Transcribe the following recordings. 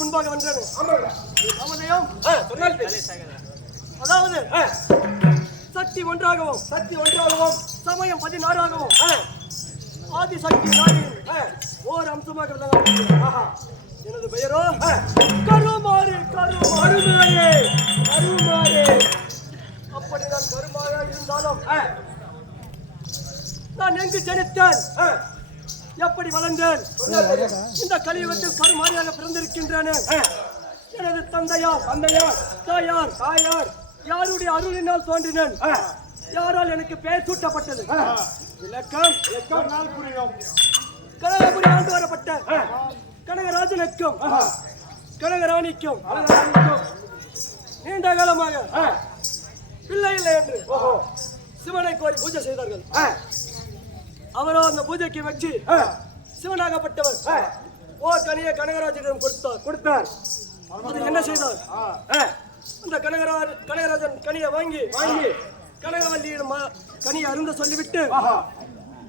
முன்பாக வந்தேன். அதாவது சக்தி ஒன்றாகவும் சமயம் 16ஆகவும் ஆதி சக்தி ஓர் அம்சமாக எனது பெயரோ கருமாறு. அப்படி நான் கருமாக இருந்தாலும் நான் எங்கு ஜனித்தேன், எப்படி வளர்ந்தேன், இந்த கலியுகத்தில் கருமாறியாக பிறந்திருக்கின்றன. எனது தந்தையார் தாயார் யாருடைய அருளினால் தோன்றினேன், யாரால் எனக்கு பெயர் சூட்டப்பட்டது? கனகபுரி ஆண்டு வரப்பட்ட கனகராஜனுக்கும் கனகராணிக்கும் நீண்ட காலமாக பிள்ளை இல்லை என்று சிவனை கோரி பூஜை செய்தார்கள். அவரோ அந்த பூஜைக்கு வச்சு சிவனாகப்பட்டவர் ஓர் கனியை கனகராஜனிடம் கொடுத்தார். அது என்ன செய்தார்? அந்த கனகராஜன் கனியை வாங்கி கனகவல்லியிடம் கனியை அருந்த சொல்லிவிட்டு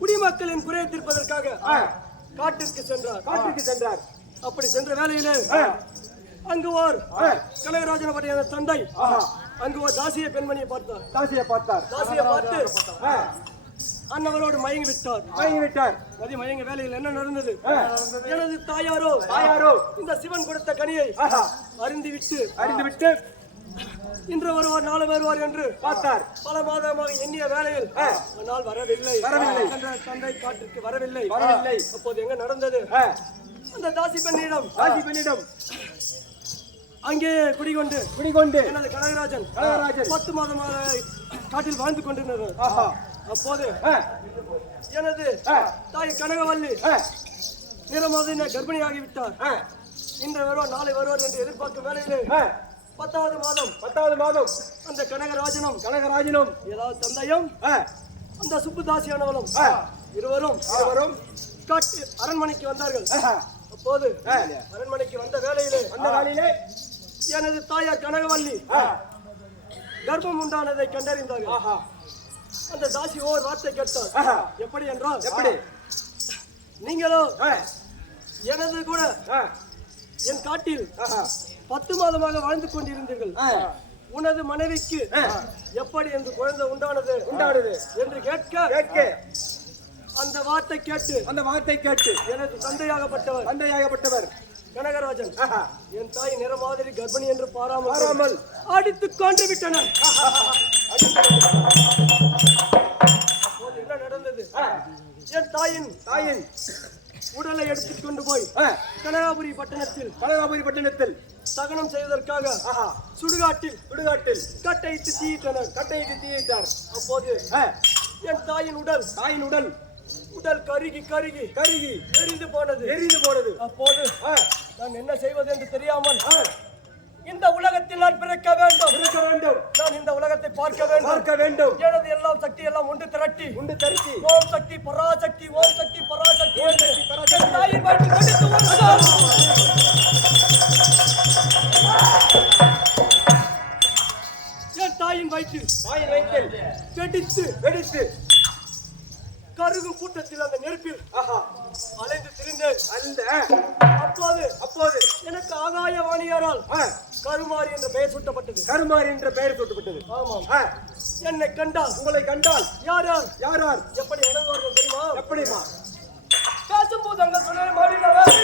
குடிமக்களின் குறையை தீர்ப்பதற்காக காட்டிற்கு சென்றார். அப்படி சென்ற வேளையிலே அங்கு ஓர் கனகராஜனுடைய தந்தை அங்கு ஒரு தாசிய பெண்மணியை பார்த்தார். தாசியை பார்த்து அன்னவரோடு மயங்கி விட்டார். மயங்க வேலையில் என்ன நடந்தது? எனது தாயாரோ இந்த சிவன் கொடுத்த கனியை அருந்திவிட்டு இன்று வருவார் நாளை வருவார் என்று பார்த்தார். பல மாதமாக எண்ணிய வேலையில் ஆனால் வரவில்லை. தந்தை காட்டிற்கு வரவில்லை. அப்போது எங்க நடந்தது? அந்த தாசி பெண்ணிடம் அங்கே குடிகொண்டு எனது கனகராஜன் 10 மாதமாக காட்டில் வாழ்ந்து கொண்டிருந்தனர். அப்போது எனது தாய் கனகவல்லி நிறமாதின கர்ப்பிணியாகிவிட்டார். இன்று வருவார் நாளை வருவார் என்று எதிர்பார்க்கும் வேலையிலே 10வது மாதம் அந்த கனகராஜனும் ஏதாவது தந்தையும் அந்த சுப்புதாசியானவளும் இருவரும் காட்டு அரண்மனைக்கு வந்தார்கள். அப்போது அரண்மனைக்கு வந்த வேளையிலே எனது தாயார் கனகவல்லி கர்ப்பம் உண்டானதை கண்டறிந்தார்கள். அந்த தாசி ஓர் வார்த்தை கேட்டார். எப்படி என்றால், நீங்களோ எனது கூட என் காட்டில் 10 மாதமாக வாழ்ந்து கொண்டிருந்தீர்கள். உனது மனைவிக்கு எப்படி என்று குழந்தை உண்டானது என்று கேட்க அந்த வார்த்தை கேட்டு எனது தந்தையாகப்பட்டவர் கனகராஜன் என் தாய் நிற மாதிரி கர்ப்பிணி என்று பாராமல் அடித்துக் கொண்டு விட்டனர். என்ன நடந்தது? என் தாயின் உடலை எடுத்துக் கொண்டு போய் கனகாபுரி பட்டணத்தில் தகனம் செய்வதற்காக சுடுகாட்டில் கட்டையிட்டு தீயிட்டார். அப்போது என் தாயின் உடல் கருகி எரிந்து போனது. அப்போது நான் என்ன செய்வது என்று தெரியாமல் இந்த உலகத்தில் நான் பிறக்க வேண்டும். நான் இந்த உலகத்தை பார்க்க வேண்டும். எனது எல்லாம் சக்தி எல்லாம் ஒன்று திரட்டி ஓம் சக்தி பராசக்தி தாயின் வயிற்றில் என் தாயின் வயிற்றில் வெடித்து கருகும் கூட்டத்தில் அந்த நெருப்பில் அலைந்து திரிந்தேன். அப்போது எனக்கு ஆகாய வாணியாரால் கருமாரி என்ற பெயர் சூட்டப்பட்டது. ஆமாம். என்னை உங்களை கண்டால் யார் எப்படி வணங்குவார்கள் தெரியுமா? பேசும்போது அங்க சொன்ன மாறினவர்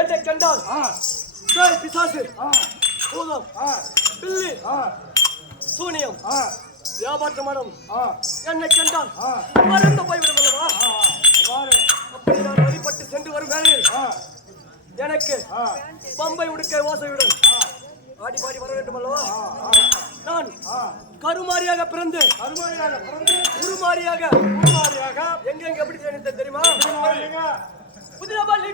என்னை கண்டால் பேய் பிசாசு பூதம் பில்லி சூனியம் வியாபார மனம் என்னை கண்டால் மறந்து போய்விடும் அல்லவா? அப்படி நான் வழிபட்டு சென்று வரும் வேளையில் எனக்கு பம்பை உடுக்க ஓசையுடன் ஆடி பாடி வர வேண்டும் அல்லவா? நான் கருமாரியாக பிறந்து உருமாரியாக எங்க எப்படி தெரியுமா? புதிரபள்ளி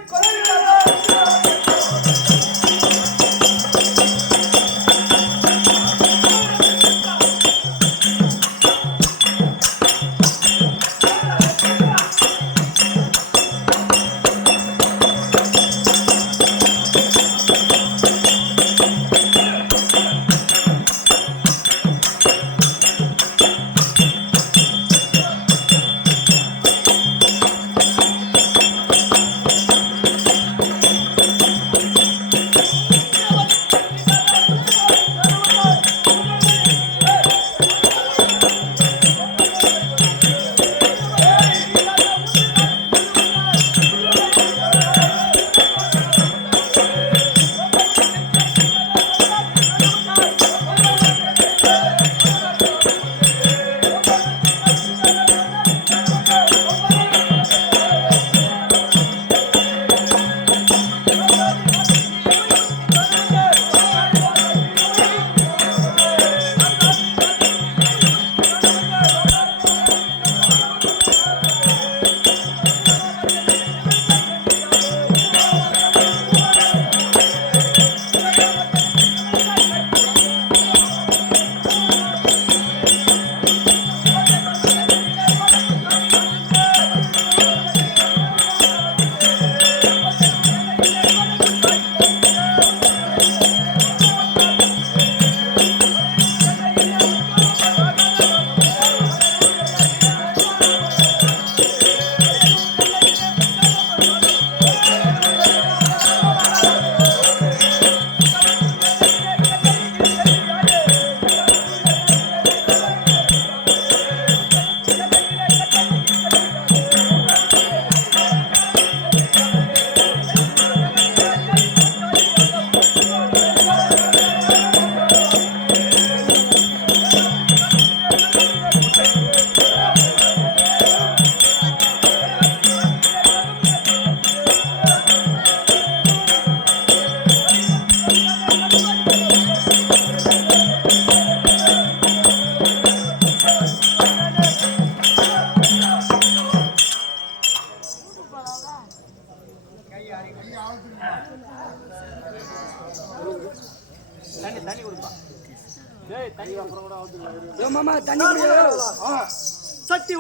சக்தி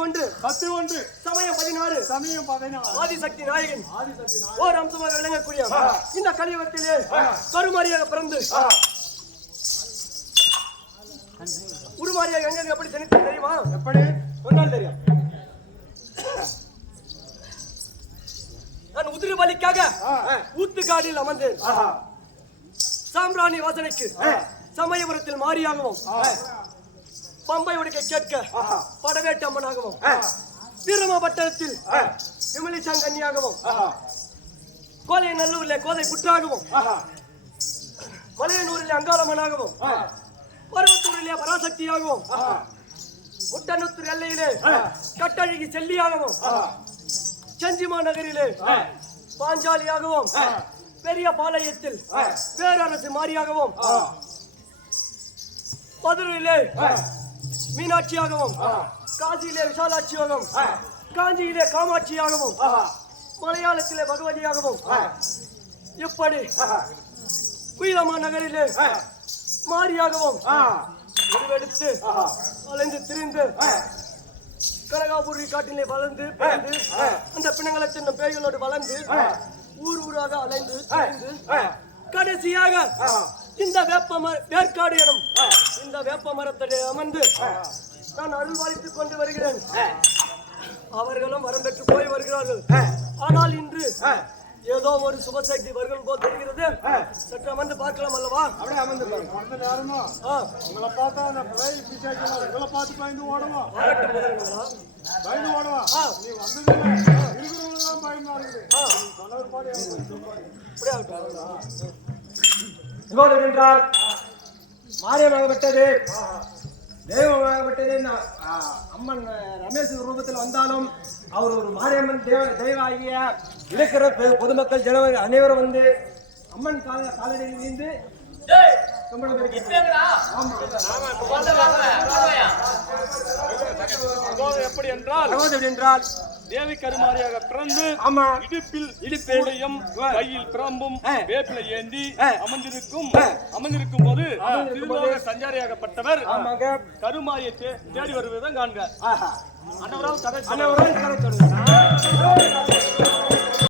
ஒன்று சமயம் 16 ஆதிசக்தி நாயகன் ஓர் அம்சமாக விளங்கக்கூடிய இந்த கலியுகத்திலே கருமாரியாக பிறந்து உருமாரியாக எங்க எப்படி செலுத்த தெரியுமா? எப்படி ஒன்றால் தெரியும். நான் உதிரி பலிக்காக ஊத்துக்காடில் அமர்ந்தேன். சாம்பிராணி வாசனைக்கு சமயபுரத்தில் மாரியாகவும் பம்பை உடைக்க கேட்க படவேட்டு அம்மனாகவும் வீரமாபட்டணத்தில் விமலிசங்கன்னியாகவும் கோலை நல்லூரில் கோதை குற்றாகவும் மலையனூரில் அங்காளம்மனாகவும் பருவத்தூரிலே பராசக்தியாகவும் முட்டநுத்தூர் எல்லையிலே கட்டழகி செல்லியாகவும் செஞ்சிமா நகரிலே பாஞ்சாலியாகவும் பெரிய பாளையத்தில் பேரரசு மாரியாகவும் மதுரையிலே மீனாட்சியாகவும் காசியிலே விசாலாட்சியாகவும் காஞ்சியிலே காமாட்சியாகவும் மலையாளத்திலே பகவதியாகவும் இப்படி குயிலம்மா நகரிலே மாரியாகவும் உருவெடுத்து அலைந்து திரிந்து கனகாபுரி காட்டிலே வளர்ந்து அந்த பிணங்களை சின்ன பேய்களோடு வளர்ந்து ஊர் ஊராக அலைந்து திரிந்து கடைசியாக இந்த வேற்காடு எனும் இந்த வேப்ப மரத்தை அமர்ந்து நான் அருள்வாளித்துக் கொண்டு வருகிறேன். அவர்களும் வரம் பெற்று போய் வருகிறார்கள். ஆனால் இன்று ஏதோ ஒரு சுபசக்தி வருகள் போல் தெரிகிறது. சற்று அமர்ந்து பார்க்கலாம் அல்லவா? அப்படியே அமர்ந்து நேரமா உங்களை பார்த்தா உங்களை பார்த்து பயந்து ஓடுவோம். பயந்து ஓடுவா நீ வந்தது என்றால் மாரியமாகப்பட்டது தெய்வமாகப்பட்டது. அம்மன் ரமேஷ் ரூபத்தில் வந்தாலும் அவர் ஒரு மாரியம்மன் தெய்வ ஆகிய இருக்கிற பொதுமக்கள் ஜனவரி அனைவரும் வந்து அம்மன் காலடியில் நீந்து எப்படி என்றால் தேவி கருமாரியாக பிறந்து இடுப்பில் கையில் பிரம்பும் வேப்பிலை ஏந்தி அமர்ந்திருக்கும் போது திருலோக சஞ்சாரியாகப்பட்டவர் கருமாரியை தேடி வருவதுதான் காண்க. அனைவரால் கதை